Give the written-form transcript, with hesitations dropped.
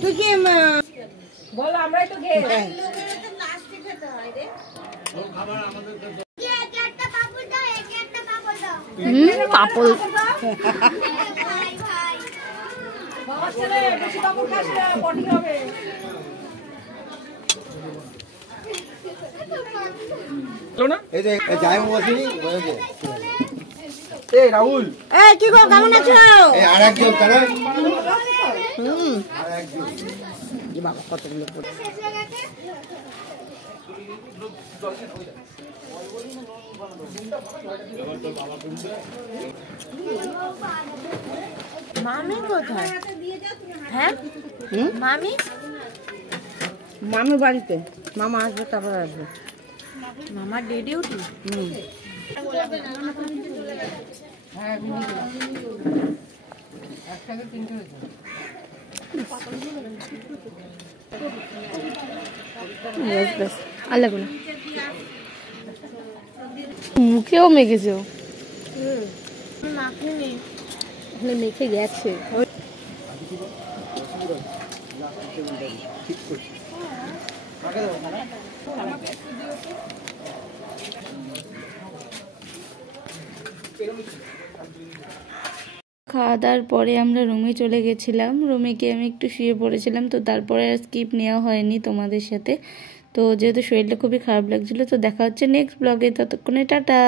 তুই কি বল আমরাই তো খেয়ে পাপড় রাহুল কি গো কেমন আছো? আরেকজন তারা বাবা কতগুলো মামি কোথায়? হ্যাঁ মামি মামি বাড়িতে। মামা আসবে তারপর আসবে। মামার ডে ডিউটি। আল্লাহ মুখেও মেখেছে মেখে গেছে। খাওয়া দাওয়ার পরে আমরা রুমে চলে গেছিলাম। রুমে গিয়ে আমি একটু শুয়ে পড়েছিলাম, তো তারপরে আর স্কিপ নেওয়া হয়নি তোমাদের সাথে। তো যেহেতু শরীরটা খুবই খারাপ লাগছিল, তো দেখা হচ্ছে নেক্সট ব্লগে। ততক্ষণে টাটা।